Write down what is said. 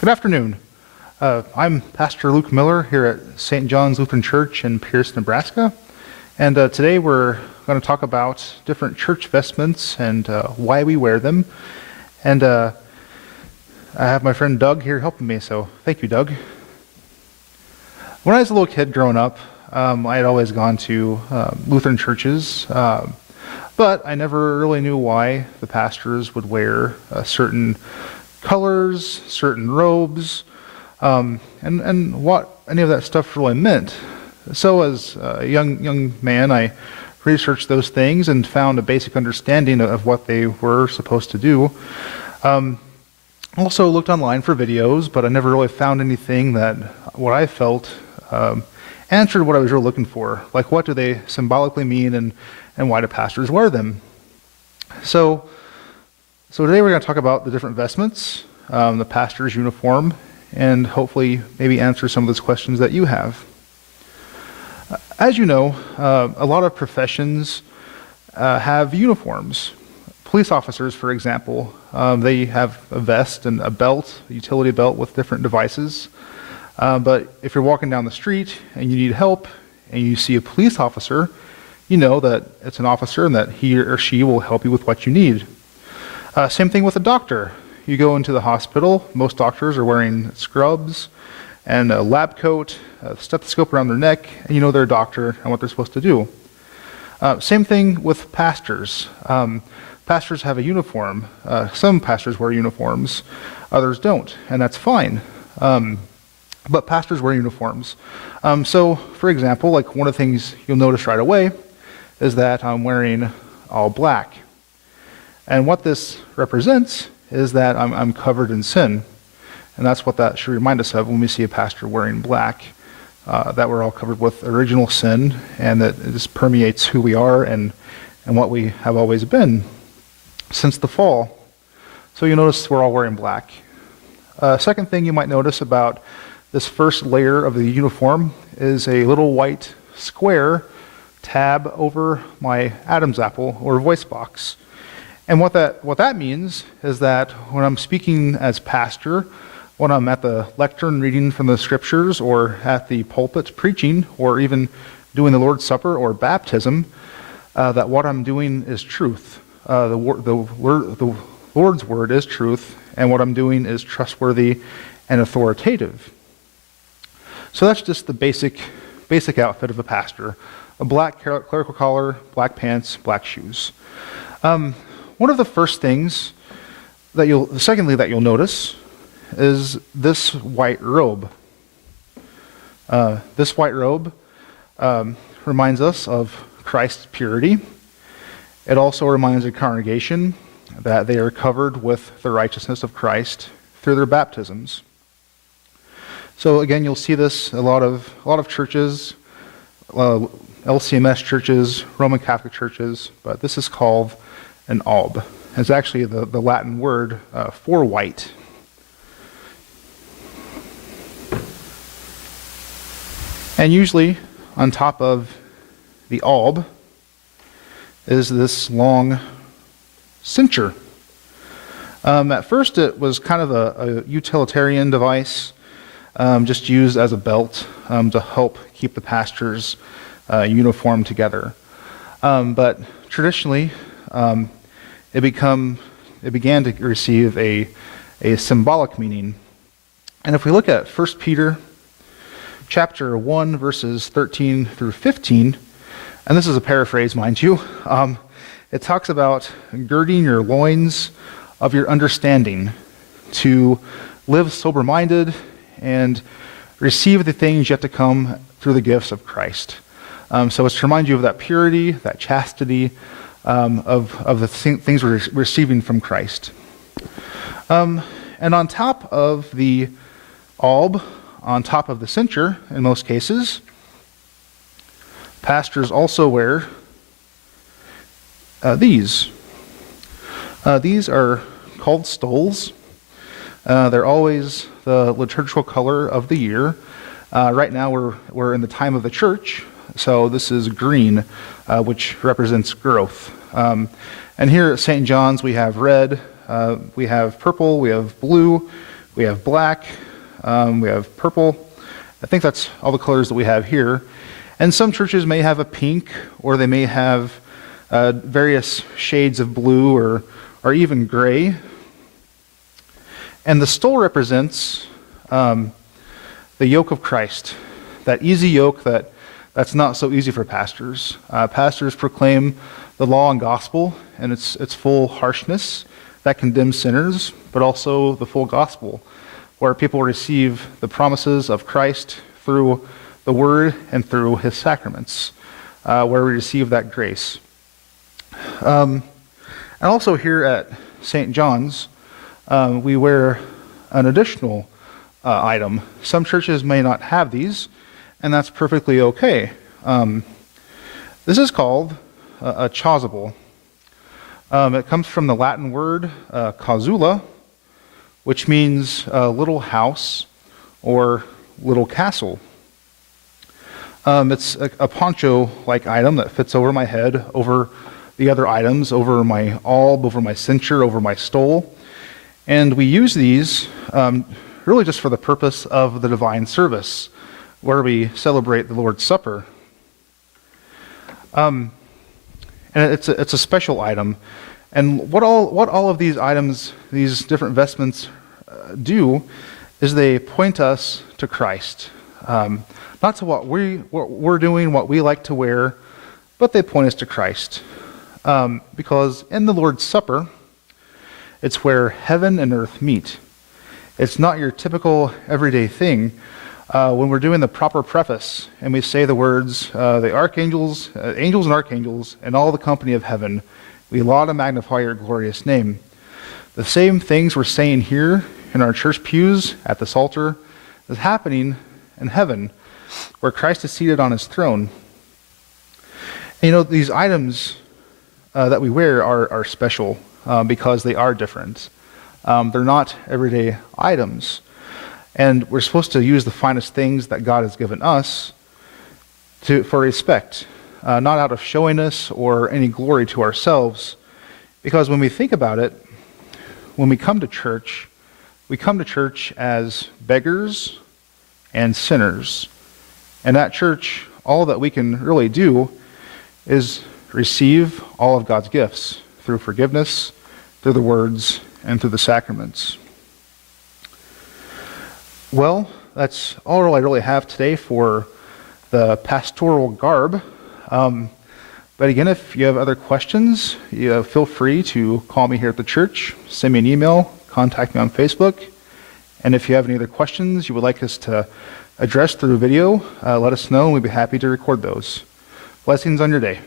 Good afternoon. I'm Pastor Luke Miller here at St. John's Lutheran Church in Pierce, Nebraska. And today we're going to talk about different church vestments and why we wear them. And I have my friend Doug here helping me, so thank you, Doug. When I was a little kid growing up, I had always gone to Lutheran churches, but I never really knew why the pastors would wear certain colors, certain robes, and what any of that stuff really meant. So as a young man, I researched those things and found a basic understanding of what they were supposed to do. Also looked online for videos, but I never really found anything that what I felt answered what I was really looking for. Like, what do they symbolically mean, and why do pastors wear them? So today we're going to talk about the different vestments, the pastor's uniform, and hopefully maybe answer some of those questions that you have. As you know, a lot of professions have uniforms. Police officers, for example, they have a vest and a belt, a utility belt with different devices. But if you're walking down the street and you need help and you see a police officer, you know that it's an officer and that he or she will help you with what you need. Same thing with a doctor. You go into the hospital, most doctors are wearing scrubs and a lab coat, a stethoscope around their neck, and you know they're a doctor and what they're supposed to do. Same thing with pastors. Pastors have a uniform. Some pastors wear uniforms, others don't, and that's fine. But pastors wear uniforms. So, for example, like one of the things you'll notice right away is that I'm wearing all black. And what this represents is that I'm covered in sin. And that's what that should remind us of when we see a pastor wearing black, that we're all covered with original sin, and that it just permeates who we are and what we have always been since the fall. So you notice we're all wearing black. Second thing you might notice about this first layer of the uniform is a little white square tab over my Adam's apple or voice box. And what that means is that when I'm speaking as pastor, when I'm at the lectern reading from the scriptures, or at the pulpit preaching, or even doing the Lord's Supper or baptism, that what I'm doing is truth. The Lord's word is truth, and what I'm doing is trustworthy and authoritative. So that's just the basic outfit of a pastor: a black clerical collar, black pants, black shoes. One of the first things that you'll notice is this white robe. This white robe reminds us of Christ's purity. It also reminds the congregation that they are covered with the righteousness of Christ through their baptisms. So again, you'll see this a lot of churches, LCMS churches, Roman Catholic churches, but this is called an alb. It's actually the Latin word for white. And usually on top of the alb is this long cincture. At first it was kind of a utilitarian device, just used as a belt to help keep the pastor's uniform together. But traditionally, it began to receive a symbolic meaning. And if we look at 1 Peter chapter 1, verses 13 through 15, and this is a paraphrase, mind you, it talks about girding your loins of your understanding to live sober-minded and receive the things yet to come through the gifts of Christ. So it's to remind you of that purity, that chastity, of the things we're receiving from Christ. And on top of the alb, on top of the cincture, in most cases, pastors also wear these. These are called stoles. They're always the liturgical color of the year. Right now we're in the time of the church, so this is green, which represents growth. And here at St. John's we have red, we have purple, we have blue, we have black, we have purple. I think that's all the colors that we have here. And some churches may have a pink, or they may have various shades of blue or even gray. And the stole represents the yoke of Christ, that easy yoke that's not so easy for pastors. Pastors proclaim the law and gospel and its full harshness that condemns sinners, but also the full gospel, where people receive the promises of Christ through the word and through his sacraments, where we receive that grace. And also here at St. John's, we wear an additional item. Some churches may not have these, and that's perfectly okay. This is called a chasuble. It comes from the Latin word casula, which means little house or little castle. It's a poncho-like item that fits over my head, over the other items, over my alb, over my cincture, over my stole. And we use these really just for the purpose of the divine service, where we celebrate the Lord's Supper. And it's a special item. And what all of these items, these different vestments do, is they point us to Christ. Not to what we're doing, what we like to wear, but they point us to Christ. Because in the Lord's Supper, it's where heaven and earth meet. It's not your typical everyday thing. When we're doing the proper preface and we say the words, the archangels, angels and archangels, and all the company of heaven, we laud and magnify your glorious name. The same things we're saying here in our church pews at this altar is happening in heaven, where Christ is seated on his throne. And these items that we wear are special because they are different. They're not everyday items. And we're supposed to use the finest things that God has given us for respect, not out of showiness or any glory to ourselves. Because when we think about it, when we come to church as beggars and sinners. And at church, all that we can really do is receive all of God's gifts through forgiveness, through the words, and through the sacraments. Well, that's all I really have today for the pastoral garb. But again, if you have other questions, feel free to call me here at the church, send me an email, contact me on Facebook. And if you have any other questions you would like us to address through video, let us know and we'd be happy to record those. Blessings on your day.